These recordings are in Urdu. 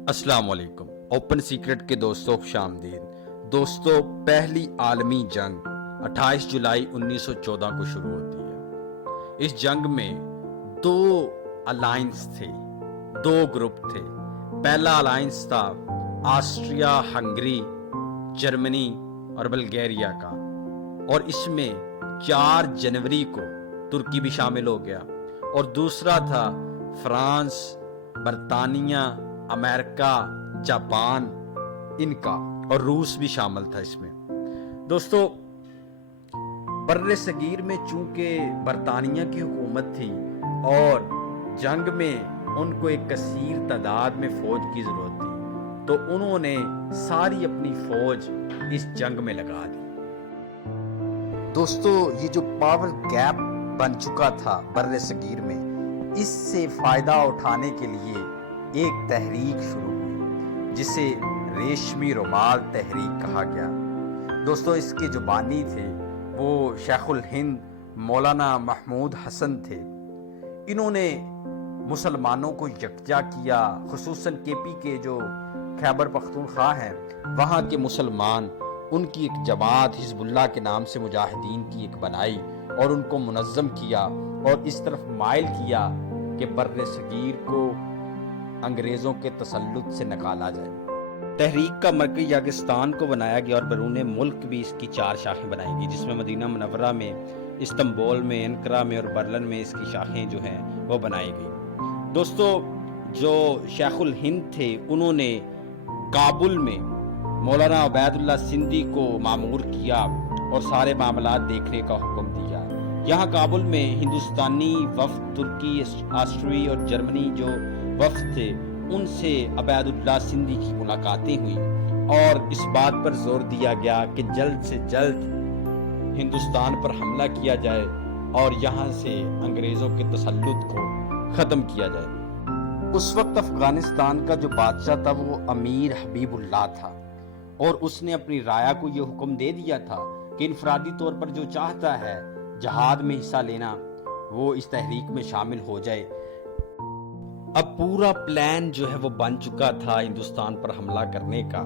السلام علیکم۔ اوپن سیکرٹ کے دوستوں خوش آمدید۔ دوستوں، پہلی عالمی جنگ 28 جولائی 1914 کو شروع ہوتی ہے۔ اس جنگ میں دو الائنس تھے، دو گروپ تھے۔ پہلا الائنس تھا آسٹریا ہنگری، جرمنی اور بلغیریا کا، اور اس میں 4 جنوری کو ترکی بھی شامل ہو گیا۔ اور دوسرا تھا فرانس، برطانیہ، امریکہ، جاپان، ان کا، اور روس بھی شامل تھا اس میں۔ دوستو، بر صغیر میں چونکہ برطانیہ کی حکومت تھی اور جنگ میں ان کو ایک کثیر تعداد میں فوج کی ضرورت تھی، تو انہوں نے ساری اپنی فوج اس جنگ میں لگا دی۔ دوستو، یہ جو پاور گیپ بن چکا تھا بر صغیر میں، اس سے فائدہ اٹھانے کے لیے ایک تحریک شروع ہوئی جسے ریشمی رومال تحریک کہا گیا۔ دوستو، اس کے جو بانی تھے وہ شیخ الہند مولانا محمود حسن تھے۔ انہوں نے مسلمانوں کو یکجا کیا، خصوصاً کے پی کے جو خیبر پختونخوا ہیں وہاں کے مسلمان، ان کی ایک جماعت حزب اللہ کے نام سے مجاہدین کی ایک بنائی اور ان کو منظم کیا اور اس طرف مائل کیا کہ بر صغیر کو انگریزوں کے تسلط سے نکالا جائے۔ تحریک کا مرکز یاگستان کو بنایا گیا اور بیرون ملک بھی اس کی 4 شاخیں بنائی گئی، جس میں مدینہ منورہ میں، استنبول میں، انقرہ میں اور برلن میں اس کی شاخیں جو ہیں وہ بنائی گئی۔ دوستو، جو شیخ الہند تھے انہوں نے کابل میں مولانا عبید اللہ سندھی کو مامور کیا اور سارے معاملات دیکھنے کا حکم دیا۔ یہاں کابل میں ہندوستانی وفد، ترکی، آسٹری اور جرمنی جو وفد تھے، ان سے عبید اللہ سندھی کی ملاقاتیں ہوئیں اور اس بات پر زور دیا گیا کہ جلد سے جلد ہندوستان پر حملہ کیا جائے اور یہاں سے انگریزوں کے تسلط کو ختم کیا جائے۔ اس وقت افغانستان کا جو بادشاہ تھا وہ امیر حبیب اللہ تھا، اور اس نے اپنی رعایا کو یہ حکم دے دیا تھا کہ انفرادی طور پر جو چاہتا ہے جہاد میں حصہ لینا وہ اس تحریک میں شامل ہو جائے۔ اب پورا پلان جو ہے وہ بن چکا تھا ہندوستان پر حملہ کرنے کا،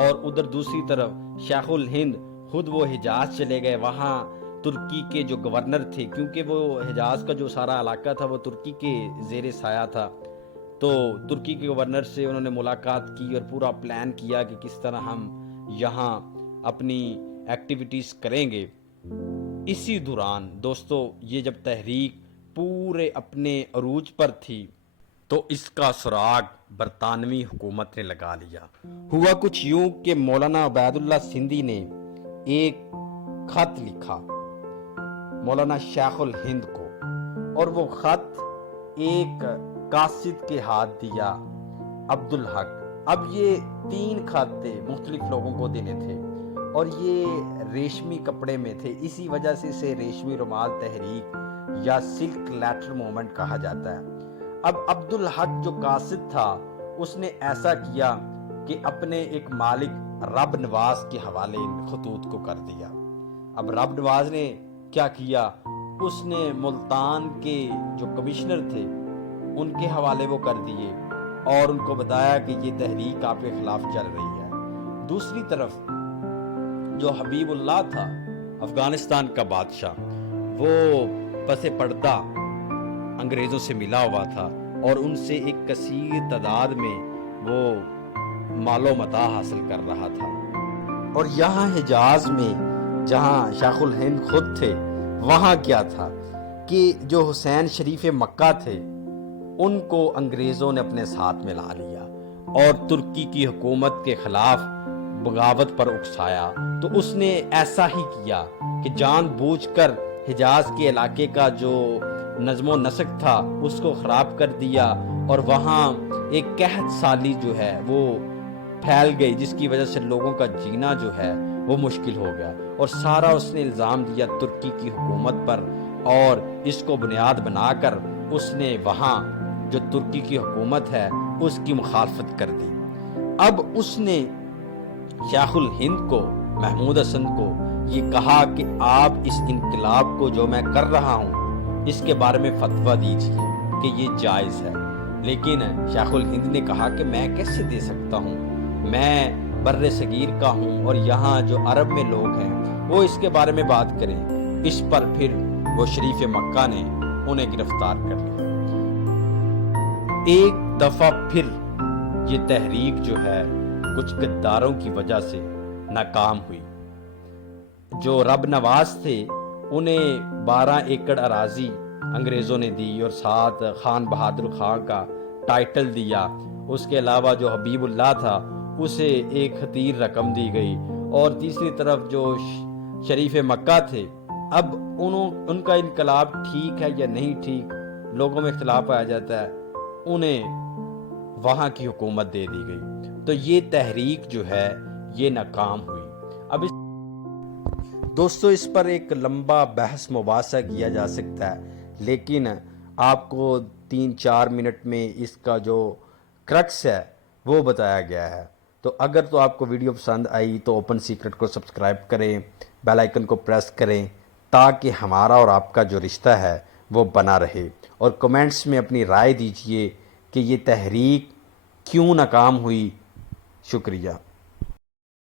اور ادھر دوسری طرف شیخ الہند خود وہ حجاز چلے گئے۔ وہاں ترکی کے جو گورنر تھے، کیونکہ وہ حجاز کا جو سارا علاقہ تھا وہ ترکی کے زیر سایہ تھا، تو ترکی کے گورنر سے انہوں نے ملاقات کی اور پورا پلان کیا کہ کس طرح ہم یہاں اپنی ایکٹیویٹیز کریں گے۔ اسی دوران دوستو، یہ جب تحریک پورے اپنے عروج پر تھی تو اس کا سراغ برطانوی حکومت نے لگا لیا۔ ہوا کچھ یوں کہ مولانا عبید اللہ سندھی نے ایک خط لکھا مولانا شیخ الہند کو، اور وہ خط ایک قاصد کے ہاتھ دیا، عبدالحق۔ اب یہ 3 خط تھے، مختلف لوگوں کو دینے تھے، اور یہ ریشمی کپڑے میں تھے، اسی وجہ سے اسے ریشمی رومال تحریک یا سلک لیٹر موومنٹ کہا جاتا ہے۔ اب عبدالحق جو قاصد تھا اس نے ایسا کیا کہ اپنے ایک مالک رب نواز کے حوالے ان خطوط کو کر دیا۔ اب رب نواز نے کیا کیا، اس نے ملتان کے جو کمشنر تھے ان کے حوالے وہ کر دیے اور ان کو بتایا کہ یہ تحریک آپ کے خلاف چل رہی ہے۔ دوسری طرف جو حبیب اللہ تھا افغانستان کا بادشاہ، وہ پس پردہ انگریزوں سے ملا ہوا تھا اور ان سے ایک کثیر تعداد میں وہ مال و متاع حاصل کر رہا تھا۔ اور یہاں حجاز میں جہاں شیخ الہند خود تھے، وہاں کیا تھا کہ جو حسین شریف مکہ تھے ان کو انگریزوں نے اپنے ساتھ ملا لیا اور ترکی کی حکومت کے خلاف بغاوت پر اکسایا۔ تو اس نے ایسا ہی کیا کہ جان بوجھ کر حجاز کے علاقے کا جو نظم و نسق تھا اس کو خراب کر دیا، اور وہاں ایک قحط سالی جو ہے وہ پھیل گئی، جس کی وجہ سے لوگوں کا جینا جو ہے وہ مشکل ہو گیا، اور سارا اس نے الزام دیا ترکی کی حکومت پر، اور اس کو بنیاد بنا کر اس نے وہاں جو ترکی کی حکومت ہے اس کی مخالفت کر دی۔ اب اس نے شیخ الہند کو، محمود حسن کو یہ کہا کہ آپ اس انقلاب کو جو میں کر رہا ہوں اس کے بارے میں فتویٰ دیجئے کہ یہ جائز ہے۔ لیکن شیخ الہند نے کہا کہ میں کیسے دے سکتا ہوں، میں بر صغیر کا ہوں اور یہاں جو عرب میں لوگ ہیں وہ اس کے بارے میں بات کریں۔ اس پر پھر وہ شریف مکہ نے انہیں گرفتار کر لیا۔ ایک دفعہ پھر یہ تحریک جو ہے کچھ غداروں کی وجہ سے ناکام ہوئی۔ جو رب نواز تھے انہیں 12 ایکڑ اراضی انگریزوں نے دی اور ساتھ خان بہادر خان کا ٹائٹل دیا۔ اس کے علاوہ جو حبیب اللہ تھا اسے ایک خطیر رقم دی گئی، اور تیسری طرف جو شریف مکہ تھے، اب ان کا انقلاب ٹھیک ہے یا نہیں ٹھیک، لوگوں میں اختلاف آیا جاتا ہے، انہیں وہاں کی حکومت دے دی گئی۔ تو یہ تحریک جو ہے یہ ناکام ہوئی۔ اب دوستو اس پر ایک لمبا بحث مباحثہ کیا جا سکتا ہے، لیکن آپ کو 3-4 منٹ میں اس کا جو کرکس ہے وہ بتایا گیا ہے۔ تو اگر تو آپ کو ویڈیو پسند آئی تو اوپن سیکرٹ کو سبسکرائب کریں، بیل آئیکن کو پریس کریں تاکہ ہمارا اور آپ کا جو رشتہ ہے وہ بنا رہے، اور کمنٹس میں اپنی رائے دیجئے کہ یہ تحریک کیوں ناکام ہوئی۔ شکریہ۔